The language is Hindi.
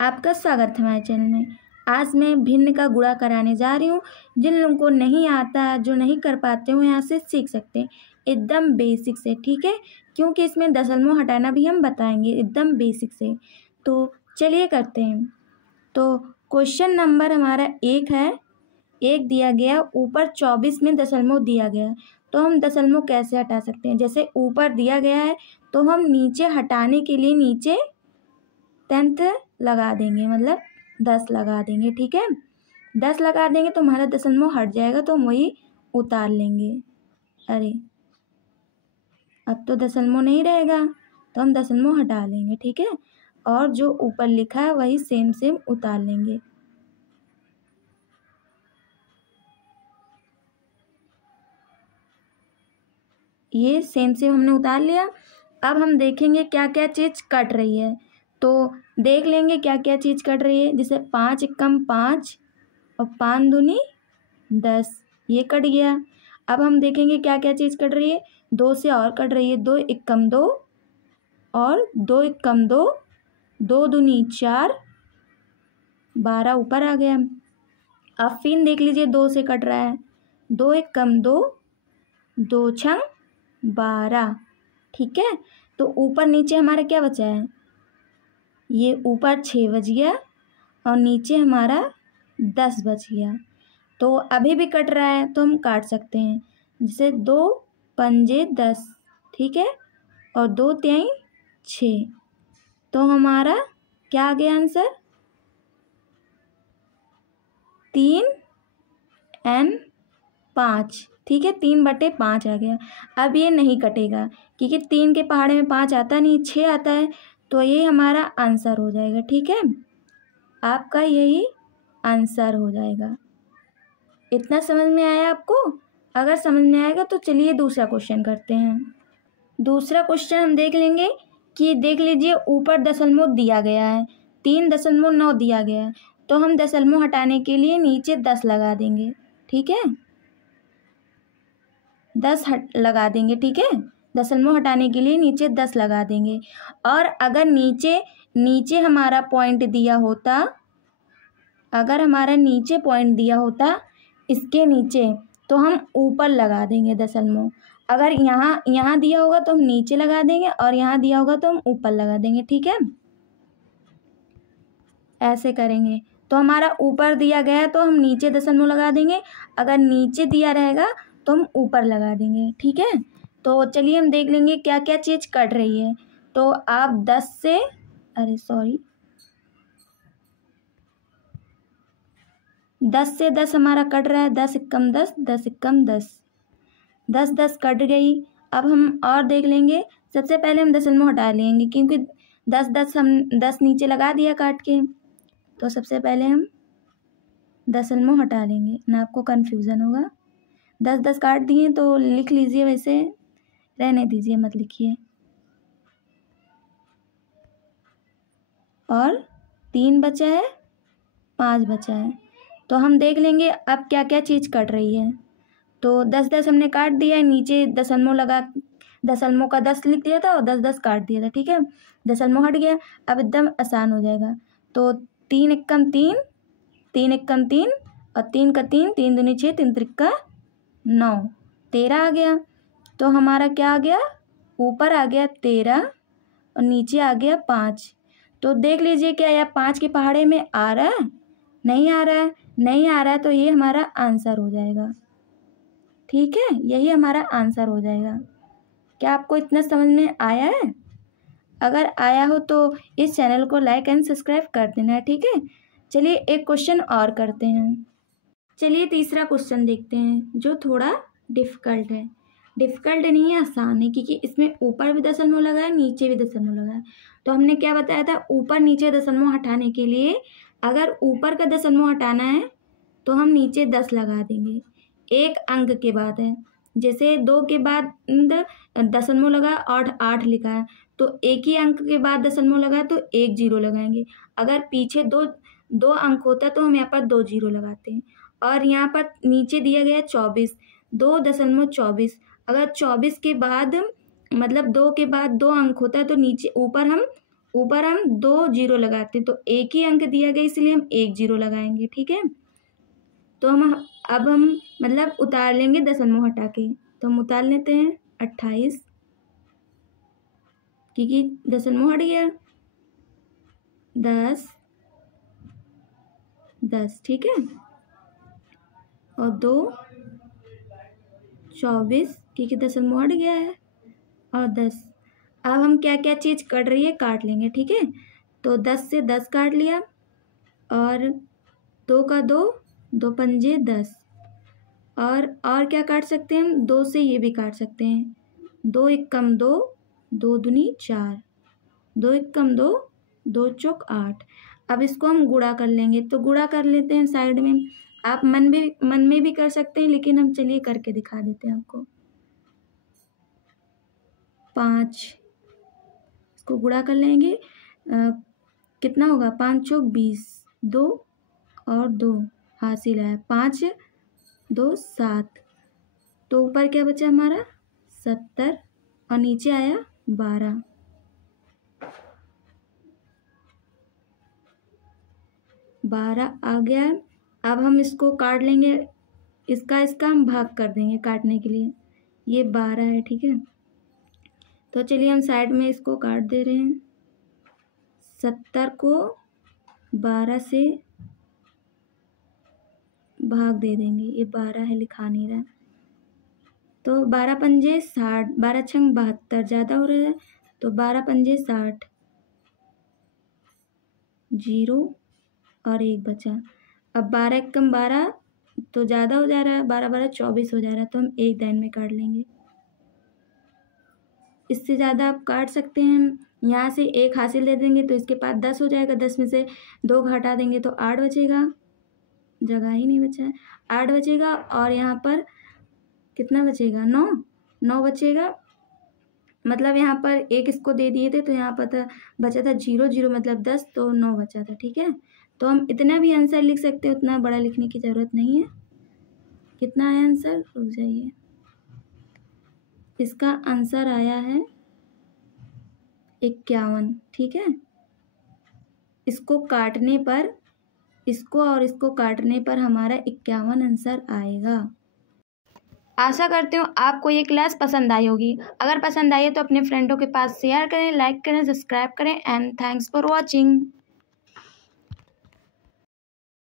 आपका स्वागत है हमारे चैनल में। आज मैं भिन्न का गुणा कराने जा रही हूँ। जिन लोगों को नहीं आता, जो नहीं कर पाते हो, यहाँ से सीख सकते हैं एकदम बेसिक से, ठीक है। क्योंकि इसमें दशमलव हटाना भी हम बताएंगे एकदम बेसिक से। तो चलिए करते हैं। तो क्वेश्चन नंबर हमारा 1 है। 1 दिया गया, ऊपर 24 में दशमलव दिया गया, तो हम दशमलव कैसे हटा सकते हैं। जैसे ऊपर दिया गया है तो हम नीचे हटाने के लिए नीचे 10th लगा देंगे, मतलब 10 लगा देंगे, ठीक है। 10 लगा देंगे तो हमारा दशमलव हट जाएगा, तो हम वही उतार लेंगे। अरे अब तो दशमलव नहीं रहेगा, तो हम दशमलव हटा लेंगे, ठीक है। और जो ऊपर लिखा है वही सेम उतार लेंगे। ये सेम हमने उतार लिया। अब हम देखेंगे क्या क्या चीज़ कट रही है, तो देख लेंगे क्या क्या चीज़ कट रही है। जैसे 5 एकम 5 और 5 दूनी 10, ये कट गया। अब हम देखेंगे क्या क्या चीज़ कट रही है। 2 से और कट रही है, 2 एकम 2 और 2 एकम 2, 2 दूनी 4, 12 ऊपर आ गया। अब फिर देख लीजिए 2 से कट रहा है, 2 एकम 2, 2 छंग 12, ठीक है। तो ऊपर नीचे हमारा क्या बचा है, ये ऊपर 6 बच गया और नीचे हमारा 10 बच गया। तो अभी भी कट रहा है तो हम काट सकते हैं। जैसे 2 पंजे 10, ठीक है, और 2 तिहाई 6, तो हमारा क्या आ गया आंसर, 3n5, ठीक है, 3/5 आ गया। अब ये नहीं कटेगा क्योंकि 3 के पहाड़े में 5 आता नहीं, 6 आता है, तो ये हमारा आंसर हो जाएगा, ठीक है। आपका यही आंसर हो जाएगा। इतना समझ में आया आपको? अगर समझ में आएगा तो चलिए दूसरा क्वेश्चन करते हैं। दूसरा क्वेश्चन हम देख लेंगे कि देख लीजिए ऊपर दशमलव दिया गया है, 3.9 दिया गया है, तो हम दशमलव हटाने के लिए नीचे 10 लगा देंगे, ठीक है। 10 लगा देंगे, ठीक है। दशमलव हटाने के लिए नीचे 10 लगा देंगे। और अगर नीचे हमारा पॉइंट दिया होता, अगर हमारा नीचे पॉइंट दिया होता इसके नीचे, तो हम ऊपर लगा देंगे दशमलव। अगर यहाँ दिया होगा तो हम नीचे लगा देंगे और यहाँ दिया होगा तो हम ऊपर लगा देंगे, ठीक है। ऐसे करेंगे। तो हमारा ऊपर दिया गया है तो हम नीचे दशमलव लगा देंगे, अगर नीचे दिया रहेगा तो हम ऊपर लगा देंगे, ठीक है। तो चलिए हम देख लेंगे क्या क्या चीज़ कट रही है। तो आप 10 से 10 हमारा कट रहा है, 10 एकम 10, 10 एकम 10, 10 कट गई। अब हम और देख लेंगे। सबसे पहले हम दशमलव हटा लेंगे क्योंकि 10 हम 10 नीचे लगा दिया काट के, तो सबसे पहले हम दशमलव हटा लेंगे ना, आपको कन्फ्यूज़न होगा। 10 काट दिए तो लिख लीजिए, वैसे रहने दीजिए, मत लिखिए। और 3 बचा है, 5 बचा है, तो हम देख लेंगे अब क्या क्या चीज़ कट रही है। तो 10 हमने काट दिया है, नीचे दशमलव लगा, दशमलव का 10 लिख दिया था और 10 काट दिया था, ठीक है। दशमलव हट गया, अब एकदम आसान हो जाएगा। तो 3 एकम 3, 3 एकम 3 और 3 का 3, 3 दूनी 6, 3 त्रिका 9, 13 आ गया। तो हमारा क्या आ गया, ऊपर आ गया 13 और नीचे आ गया 5। तो देख लीजिए क्या यह 5 के पहाड़े में आ रहा है, नहीं आ रहा है, नहीं आ रहा है, तो ये हमारा आंसर हो जाएगा, ठीक है। यही हमारा आंसर हो जाएगा। क्या आपको इतना समझ में आया है? अगर आया हो तो इस चैनल को लाइक एंड सब्सक्राइब कर देना है, ठीक है। चलिए एक क्वेश्चन और करते हैं। चलिए तीसरा क्वेश्चन देखते हैं जो थोड़ा डिफ़िकल्ट है। डिफ़िकल्ट नहीं है, आसान है, क्योंकि इसमें ऊपर भी दशमलव लगा है, नीचे भी दशमलव लगा है। तो हमने क्या बताया था, ऊपर नीचे दशमलव हटाने के लिए अगर ऊपर का दशमलव हटाना है तो हम नीचे 10 लगा देंगे। एक अंक के बाद है, जैसे 2 के बाद दशमलव लगा और 8 लिखा है, तो एक ही अंक के बाद दशमलव लगा तो 1 0 लगाएंगे। अगर पीछे दो अंक होता तो हम यहाँ पर 2 0 लगाते हैं। और यहाँ पर नीचे दिया गया 24, 2.24, अगर 24 के बाद मतलब 2 के बाद 2 अंक होता है तो नीचे ऊपर हम ऊपर हम 2 जीरो लगाते हैं, तो एक ही अंक दिया गया इसलिए हम 1 जीरो लगाएंगे। ठीक है, तो अब हम मतलब उतार लेंगे दशमलव हटा के, तो हम उतार लेते हैं 28, क्योंकि दशमलव हट गया, 10 10। ठीक है, और 2 24, क्योंकि दशमलव हट गया है, और 10। अब हम क्या क्या चीज़ कट रही है काट लेंगे। ठीक है, तो 10 से 10 काट लिया, और 2 का 2, 2 पंजे 10, और क्या काट सकते हैं हम, 2 से ये भी काट सकते हैं, 2 एकम 2, 2 दूनी 4, 2 एकम 2, 2 चौक 8। अब इसको हम गुणा कर लेंगे, तो गुणा कर लेते हैं साइड में। आप मन में भी कर सकते हैं, लेकिन हम चलिए करके दिखा देते हैं आपको। 5, इसको गुणा कर लेंगे, कितना होगा, 5 चौक 20, 2 और 2 हासिल है, 5 2 7, तो ऊपर क्या बचा हमारा 70, और नीचे आया 12। आ गया। अब हम इसको काट लेंगे, इसका हम भाग कर देंगे काटने के लिए, ये 12 है। ठीक है, तो चलिए हम साइड में इसको काट दे रहे हैं। 70 को 12 से भाग दे देंगे, ये 12 है, लिखा नहीं रहा, तो 12 पंजे 60, 12 छंग 72, ज़्यादा हो रहा है, तो 12 पंजे 60, 0 और 1 बचा। अब 12 एकम 12, तो ज़्यादा हो जा रहा है, 12 12 24 हो जा रहा है, तो हम एक लाइन में काट लेंगे। इससे ज़्यादा आप काट सकते हैं, यहाँ से 1 हासिल दे देंगे तो इसके पास 10 हो जाएगा, 10 में से 2 घटा देंगे तो 8 बचेगा, जगह ही नहीं बचा है, 8 बचेगा, और यहाँ पर कितना बचेगा, 9 बचेगा। मतलब यहाँ पर 1 इसको दे दिए थे, तो यहाँ पर बचा था 0 0, मतलब 10, तो 9 बचा था। ठीक है, तो हम इतना भी आंसर लिख सकते हैं, उतना बड़ा लिखने की ज़रूरत नहीं है। कितना है आंसर, रुक जाइए, इसका आंसर आया है 51। ठीक है, इसको काटने पर, इसको और इसको काटने पर हमारा 51 आंसर आएगा। आशा करती हूँ आपको ये क्लास पसंद आई होगी। अगर पसंद आई है तो अपने फ्रेंडों के पास शेयर करें, लाइक करें, सब्सक्राइब करें, एंड थैंक्स फॉर वॉचिंग।